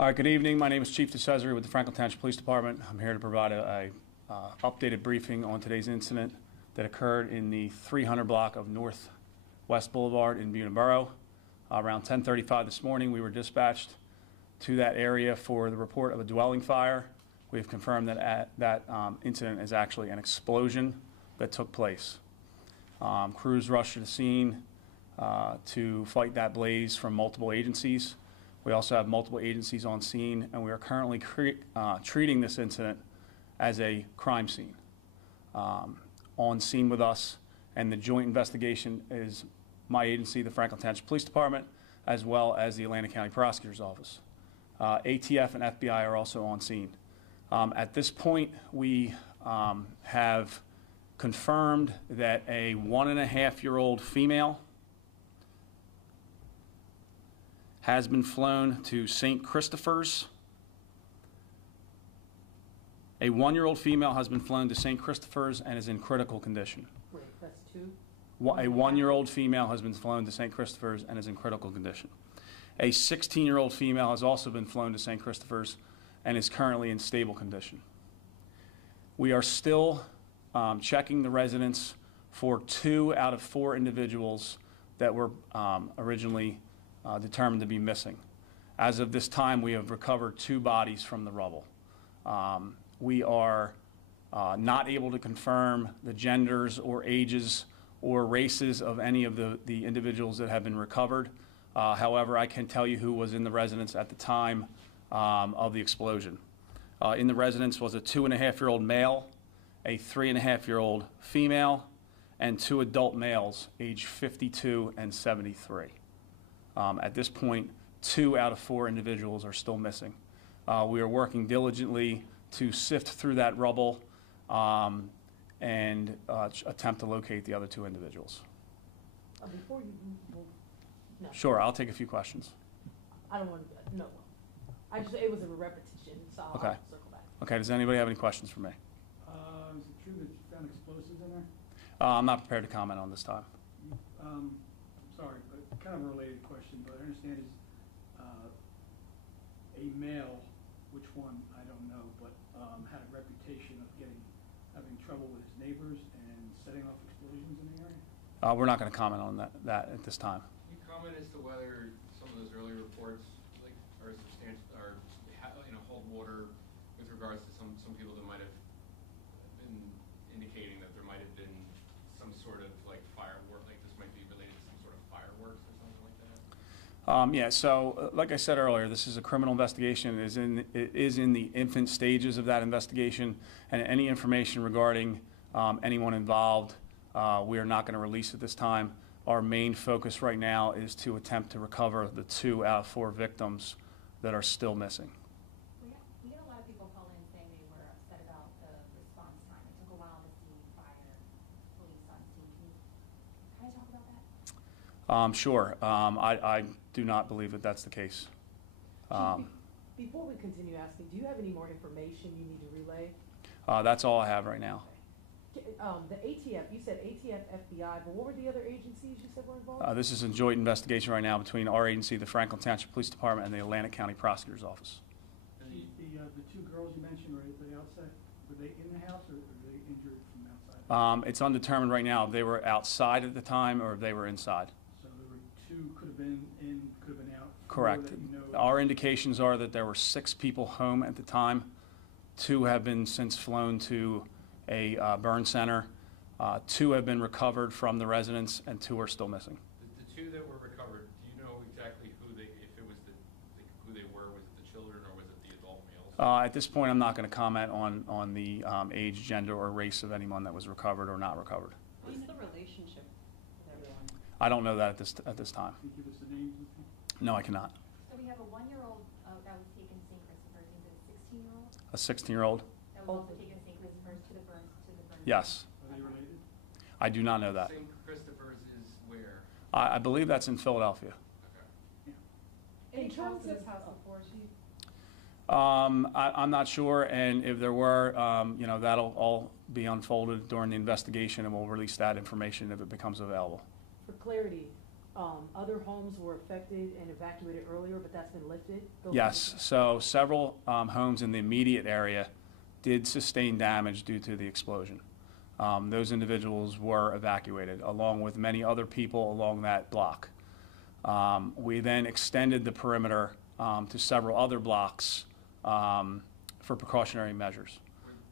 All right, good evening. My name is Chief DeCesari with the Franklin Township Police Department. I'm here to provide a updated briefing on today's incident that occurred in the 300 block of Northwest Boulevard in Buena Borough. Around 10:35 this morning, we were dispatched to that area for the report of a dwelling fire. We have confirmed that that incident is actually an explosion that took place. Crews rushed to the scene to fight that blaze from multiple agencies. We also have multiple agencies on scene, and we are currently treating this incident as a crime scene. On scene with us, and the joint investigation is my agency, the Franklin Township Police Department, as well as the Atlanta County Prosecutor's Office. ATF and FBI are also on scene. At this point, we have confirmed that a 1.5-year-old female has been flown to St. Christopher's. A 1-year-old female has been flown to St. Christopher's and is in critical condition. Wait, that's two? A 1-year-old female has been flown to St. Christopher's and is in critical condition. A 16-year-old female has also been flown to St. Christopher's and is currently in stable condition. We are still checking the residence for 2 out of 4 individuals that were originally determined to be missing. As of this time, we have recovered 2 bodies from the rubble. We are not able to confirm the genders or ages or races of any of the individuals that have been recovered. However, I can tell you who was in the residence at the time of the explosion. In the residence was a 2.5-year-old male, a 3.5-year-old female, and 2 adult males aged 52 and 73. At this point, 2 out of 4 individuals are still missing. We are working diligently to sift through that rubble and attempt to locate the other 2 individuals. Before you, no. Sure, I'll take a few questions. I don't want to, no. It was a repetition, so I'll circle back. Okay, does anybody have any questions for me? Is it true that you found explosives in there? I'm not prepared to comment on this time. Sorry, but kind of a related question, but I understand is a male, which one, I don't know, but had a reputation of having trouble with his neighbors and setting off explosions in the area? We're not going to comment on that at this time. Can you comment as to whether some of those early reports are substantial, hold water with regards to some people that might have been indicating that there might have been some sort of firework, this might be related to some sort of fireworks or something like that? Yeah, so like I said earlier, this is a criminal investigation. It is in the infant stages of that investigation, and any information regarding anyone involved, we are not going to release at this time. Our main focus right now is to attempt to recover the 2 out of 4 victims that are still missing. We get a lot of people call in saying they were upset about the response time. It took a while to see fire police on scene. Can you kind of talk about that? Sure. I do not believe that that's the case. Before we continue asking, do you have any more information you need to relay? That's all I have right now. The ATF, you said ATF, FBI, but what were the other agencies you said were involved? This is a joint investigation right now between our agency, the Franklin Township Police Department, and the Atlanta County Prosecutor's Office. And the 2 girls you mentioned, were they outside? Were they in the house, or were they injured from outside? It's undetermined right now if they were outside at the time or if they were inside. So there were 2, could have been in, could have been out? Correct. Our indications are that there were 6 people home at the time. 2 have been since flown to a burn center. 2 have been recovered from the residence, and 2 are still missing. The 2 that were recovered, do you know exactly who they, if it was who they were? Was it the children or was it the adult males? At this point, I'm not going to comment on the age, gender, or race of anyone that was recovered or not recovered. What's the relationship with everyone? I don't know that at this time. Can you give us the names? No, I cannot. So we have a 1-year-old that was taken to St. Christopher's. Is it a 16-year-old? A 16-year-old? That was also taken to St. Christopher's to the burn. Yes. Are they related? I do not know that. St. Christopher's is where? I believe that's in Philadelphia. Okay. Yeah. In terms of I'm not sure, and if there were, that'll all be unfolded during the investigation, and we'll release that information if it becomes available. for clarity, other homes were affected and evacuated earlier, but that's been lifted? Yes, so several homes in the immediate area did sustain damage due to the explosion. Those individuals were evacuated, along with many other people along that block. We then extended the perimeter to several other blocks for precautionary measures.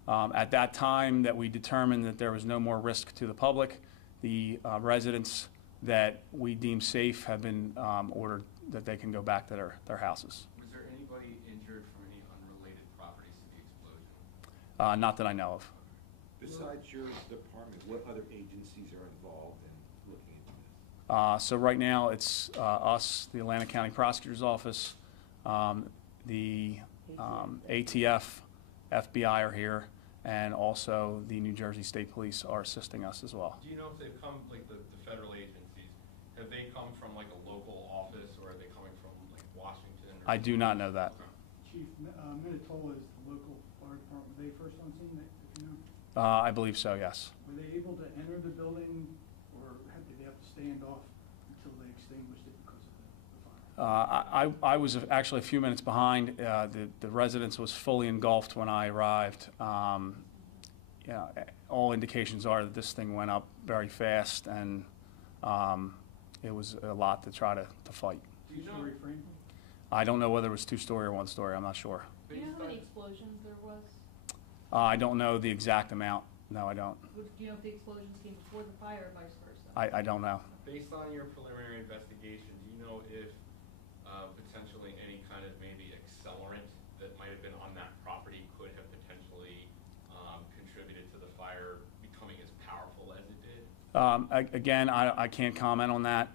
At that time that we determined that there was no more risk to the public, the residents that we deem safe have been ordered that they can go back to their houses. Was there anybody injured from any unrelated properties to the explosion? Not that I know of. Besides your department, what other agencies are involved in looking into this? So right now, it's us, the Atlantic County Prosecutor's Office, the ATF, FBI are here, and also the New Jersey State Police are assisting us as well. Do you know if they've come, like the federal agencies, have they come from like a local office, or are they coming from like Washington? Or I do not know that. Okay. Chief, Minatola is the local fire department. Were they first on scene, if you know? I believe so, yes. Were they able to enter the building, or did they have to stand off until they extinguished it because of the fire? I was actually a few minutes behind. The residence was fully engulfed when I arrived. Yeah, all indications are that this thing went up very fast, and it was a lot to try to fight. Do you know, Two-story frame? I don't know whether it was two-story or one-story. I'm not sure. Do you know based how many on- explosions there was? I don't know the exact amount. No, I don't. Do you know if the explosions came before the fire or vice versa? I don't know. based on your preliminary investigation, do you know if potentially any kind of maybe accelerant that might have been on that property could have potentially contributed to the fire becoming as powerful as it did? Again, I can't comment on that.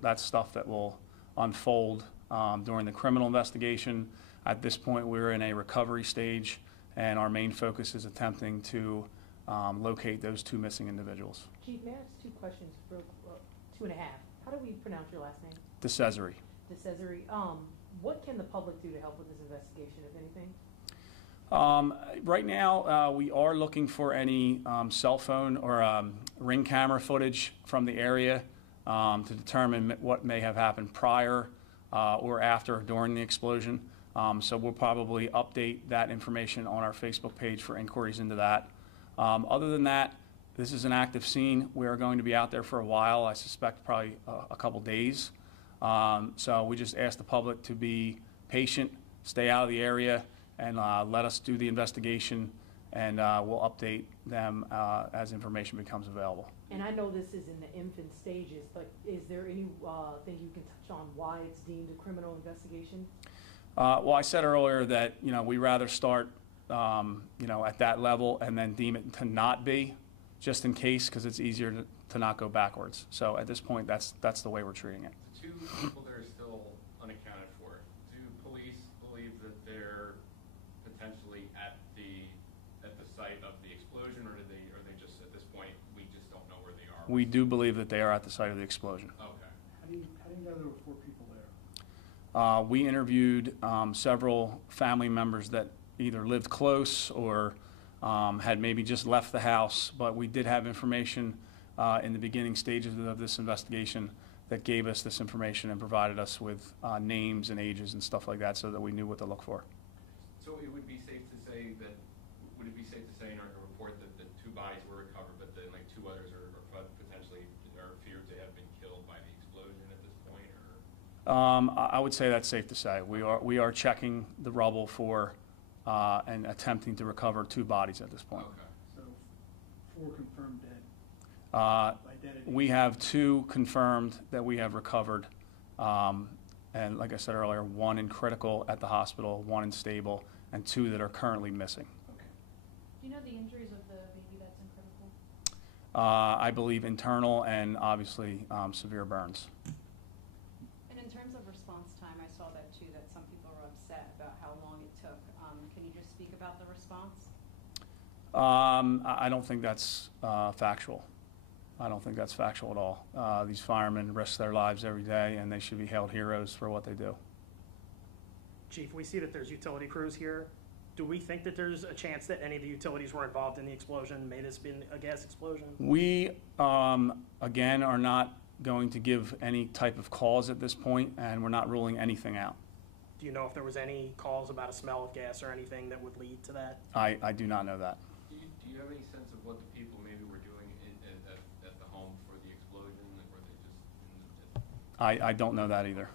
That's stuff that will unfold during the criminal investigation. At this point, we're in a recovery stage, and our main focus is attempting to locate those two missing individuals. Chief, may I ask two questions, two and a half? How do we pronounce your last name? DeCesari. DeCesari. What can the public do to help with this investigation, if anything? Right now, we are looking for any cell phone or ring camera footage from the area to determine what may have happened prior or after during the explosion. So we'll probably update that information on our Facebook page for inquiries into that. Other than that, this is an active scene. We are going to be out there for a while. I suspect probably a couple days. So we just ask the public to be patient, stay out of the area, and let us do the investigation, and we'll update them as information becomes available. And I know this is in the infant stages, but is there any thing you can touch on why it's deemed a criminal investigation? Well, I said earlier that we rather start at that level and then deem it to not be, just in case, because it's easier to not go backwards. So at this point, that's the way we're treating it. The two people that are still unaccounted for, do police believe that they're potentially at the site of the explosion, or are they just at this point we just don't know where they are? We do believe that they are at the site of the explosion. Okay. How do you know there were 4 people there? We interviewed several family members that either lived close or had maybe just left the house, but we did have information in the beginning stages of this investigation that gave us this information and provided us with names and ages and stuff like that so that we knew what to look for. So it would be safe to say that, would it be safe to say in our report that the 2 bodies were recovered, but then like 2 others are potentially feared to have been killed by the explosion at this point, or? I would say that's safe to say. We are checking the rubble for and attempting to recover 2 bodies at this point. Okay. So 4 confirmed dead. Identity. We have 2 confirmed that we have recovered, and like I said earlier, 1 in critical at the hospital, 1 in stable, and 2 that are currently missing. Okay. Do you know the injuries of the baby that's in critical? I believe internal and obviously severe burns. And in terms of response time, I saw that too, that some people were upset about how long it took. Can you just speak about the response? I don't think that's factual. I don't think that's factual at all. These firemen risk their lives every day, and they should be hailed heroes for what they do. Chief, we see that there's utility crews here. Do we think that there's a chance that any of the utilities were involved in the explosion? May this been a gas explosion? We, again, are not going to give any type of cause at this point, and we're not ruling anything out. Do you know if there was any calls about a smell of gas or anything that would lead to that? I do not know that. Do you have any sense of what the people maybe were doing at the home for the explosion? Like, were they just I don't know that either.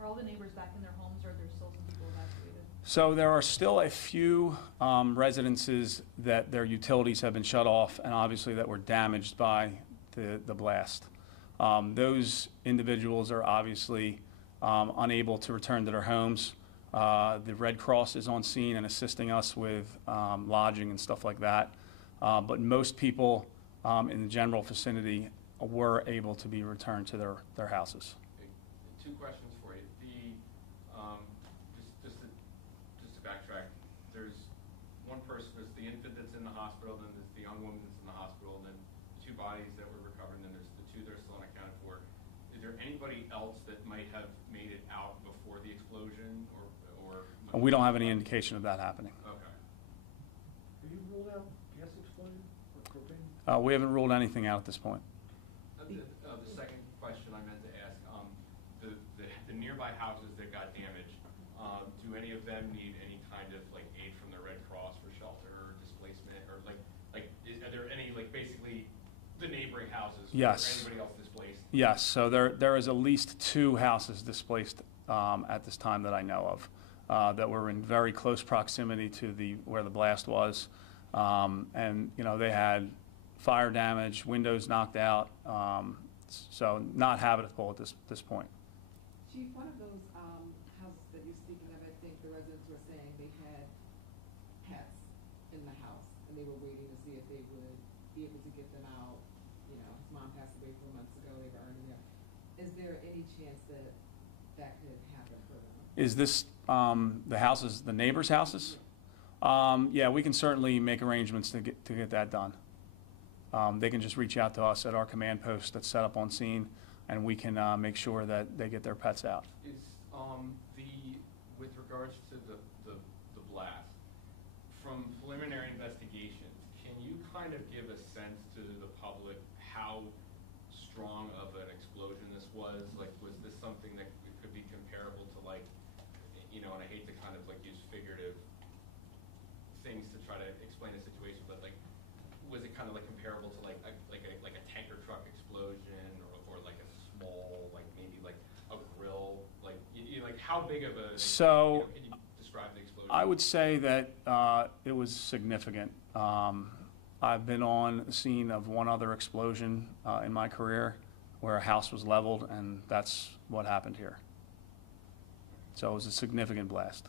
Are all the neighbors back in their homes, or are there still some people evacuated? So there are still a few residences that their utilities have been shut off, and obviously that were damaged by the blast. Those individuals are obviously unable to return to their homes. The Red Cross is on scene and assisting us with lodging and stuff like that. But most people in the general vicinity were able to be returned to their houses. Two questions for you. Just to backtrack, there's one person, there's the infant that's in the hospital, then there's the young woman that's in the hospital, and then the two bodies that were recovered, and then there's the two that are still unaccounted for. Is there anybody else that might have made it out before the explosion, or? We don't have any indication of that happening. Okay. Have you ruled out gas explosion or propane? We haven't ruled anything out at this point. The second question I meant to ask, the nearby houses that got damaged, do any of them need any kind of like aid from the Red Cross for shelter or displacement, or are there any basically the neighboring houses? Yes. Or anybody else displaced? Yes, so there is at least 2 houses displaced at this time that I know of that were in very close proximity to where the blast was, and they had fire damage, windows knocked out, so not habitable at this point. Chief, one of those houses that you're speaking of, I think the residents were saying they had pets in the house, and they were waiting to see if they would be able to get them out. His mom passed away 4 months ago. They were earning it. Is there any chance that that could happen for them? Is this the houses, the neighbors' houses? Yeah, we can certainly make arrangements to get that done. They can just reach out to us at our command post that's set up on scene, and we can make sure that they get their pets out. Is with regards to the blast, from preliminary investigations, can you kind of give a sense to the public how strong of an explosion this was? Like, was this something that could be comparable to and I hate to kind of use figurative things to try to explain a situation, but was it kind of comparable to a tanker truck explosion, or a small maybe a grill, how big of a So can you describe the explosion? I would say that it was significant. I've been on the scene of one other explosion in my career where a house was leveled, and that's what happened here. So it was a significant blast.